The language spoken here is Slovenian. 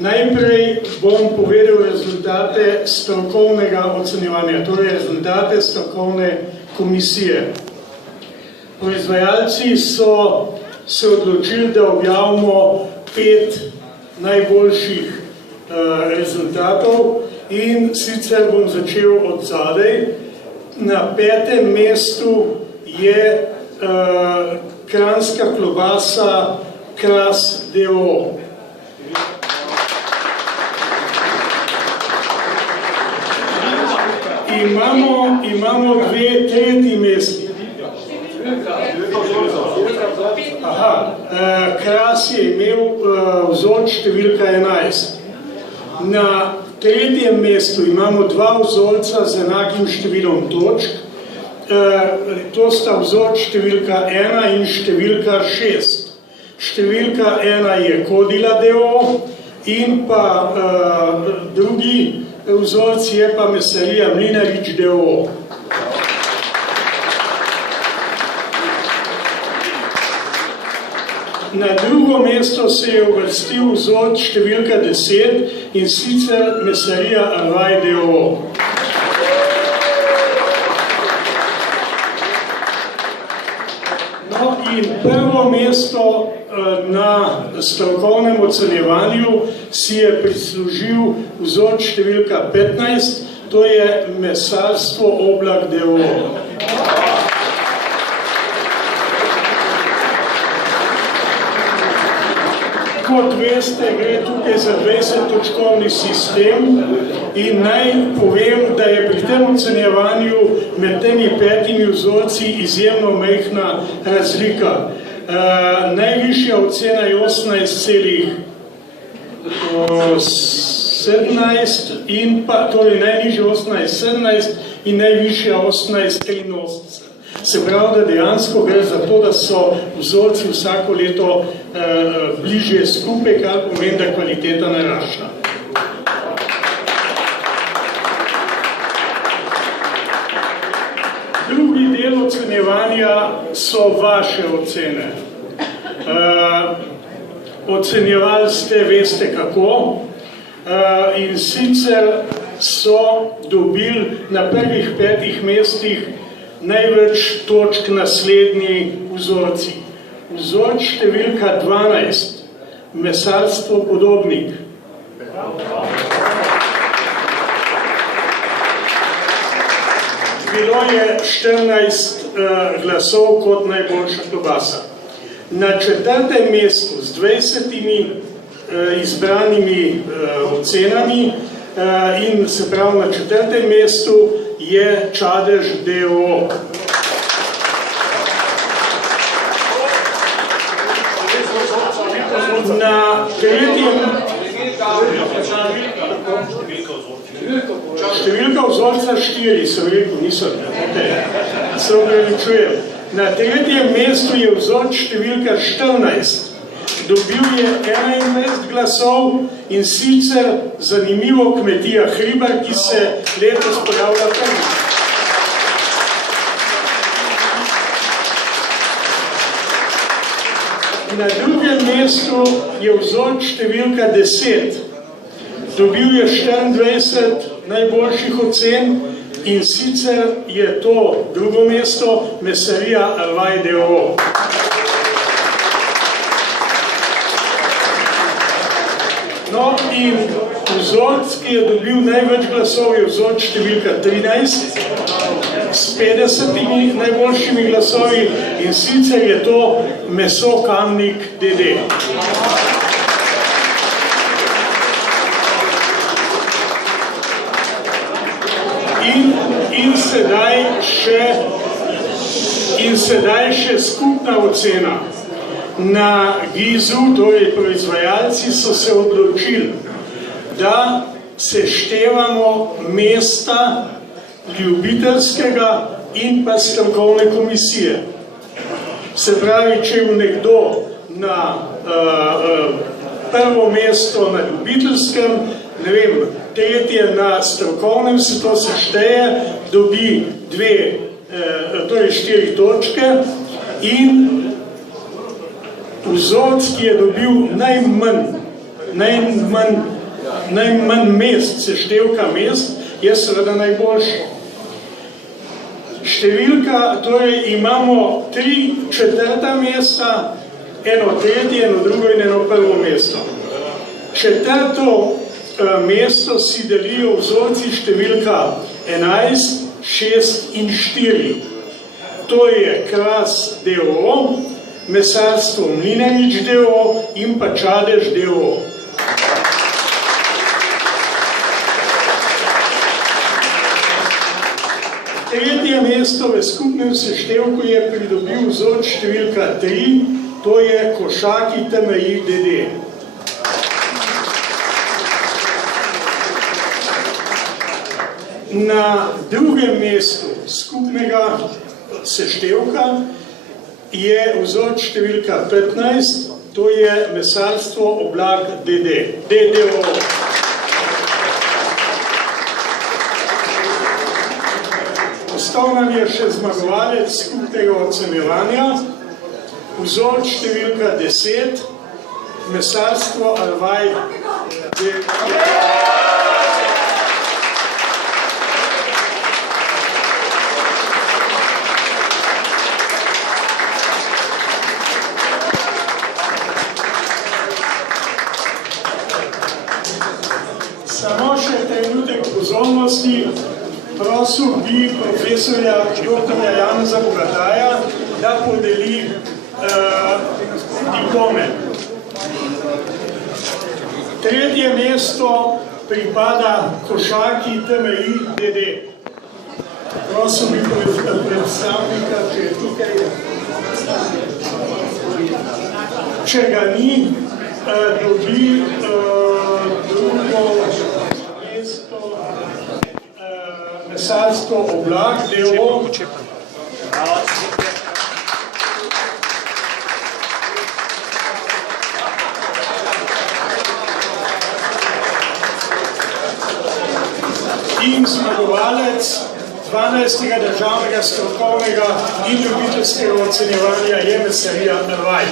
Najprej bom povedal rezultate strokovnega ocenjevanja, torej rezultate strokovne komisije. Proizvajalci so se odločili, da objavimo 5 najboljših rezultatov in sicer bom začel od zadaj. Na 5. mestu je kranjska klobasa Kras d.o.o. Imamo 2 tretji mesti. Kras je imel vzorec številka 11. Na 3. mestu imamo 2 vzorca z enakim številom točk. To sta vzorec številka 1 in številka 6. Številka 1 je Kodila d.o.o. in pa drugi vzorec je pa Mesarija Mlinarič d.o.o. Na drugo mesto se je uvrstil vzorec številka 10 in sicer Mesarija Arvaj d.o.o. No in prvo mesto na strokovnem ocenjevanju si je prislužil vzorec številka 15, to je Mesarstvo Oblak d.o.o. Kot veste, gre tukaj za 20-točkovni sistem in naj povem, da je pri tem ocenjevanju med temi 5 vzorci izjemno majhna razlika. Najvišja ocena je 18,17 in pa, torej najnižja 18,17 in najvišja 18,83. Se pravi, da dejansko gre za to, da so vzorci vsako leto bližje skupaj, kar pomeni, da kvaliteta narašča. Drugi del ocenjevanja so vaše ocene. Ocenjevali ste, veste kako, in sicer so dobili na prvih 5 mestih največ točk naslednji vzorci. Vzorec številka 12, Mesarstvo Podobnik. Bilo je 14 glasov kot najboljša klobasa. Na 4. mestu z 20 izbranimi ocenami in se pravi na 4. mestu je Čadež d.o.o. Na 3. Številka vzorca 4, sem rekel, nisem. Se opravičujem. Na 3. mestu je vzorc številka 14. Dobil je 21 glasov in sicer zanimivo kmetija Hribar, ki se letos pojavlja prvi. Na 2. mestu je vzorc številka 10. Dobil je 24 najboljših ocen in sicer je to drugo mesto Mesarija Arvaj d.o.o. No in vzorc, ki je dobil največ glasov, je vzorc številka 13 s 50 najboljšimi glasovi in sicer je to Meso Kamnik d.d. In sedaj še skupna ocena. Na GIZ-u, torej proizvajalci, so se odločili, da seštevamo mesta ljubiteljskega in pa strokovne komisije. Se pravi, če je nekdo na prvo mesto na ljubiteljskem, ne vem, tretje na strokovnem, se to sešteje, dobi 4 točke in vzorc, ki je dobil najmanj najmanj mest, seštevka mest, je seveda najboljši. Številka, torej imamo 3 četrta mesta, eno tretje, eno drugo in eno prvo mesto. Četrto mesto si delijo vzorci številka 11, 6 in 4. To je Kras d.o.o., Mesarstvo Mlinarič d.o.o. in pa Čadež d.o.o. Tretje mesto v skupnem seštevku je pridobil vzorc številka 3, to je Košaki TMI d.d. Na drugem mestu skupnega seštevka je vzorc številka 15, to je Mesarstvo Oblak d.d.o. Ostal nam je še zmagovalec skupnega ocenjevanja, vzorc številka 10, Mesarstvo Alvaj d.d. Samo še trenutek pozornosti, prosil bi profesorja dr. Janeza Bogataja, da podeli diplome. Tretje mesto pripada Košaki TMI d.d. Prosil bi predstavnika, če je tukaj. Če ga ni, dobi drugo mesto Mesarstvo Oblak d.o.o. In zmagovalec 12. državnega strokovnega in ljubiteljskega ocenjevanja je Mesarija Alvaj.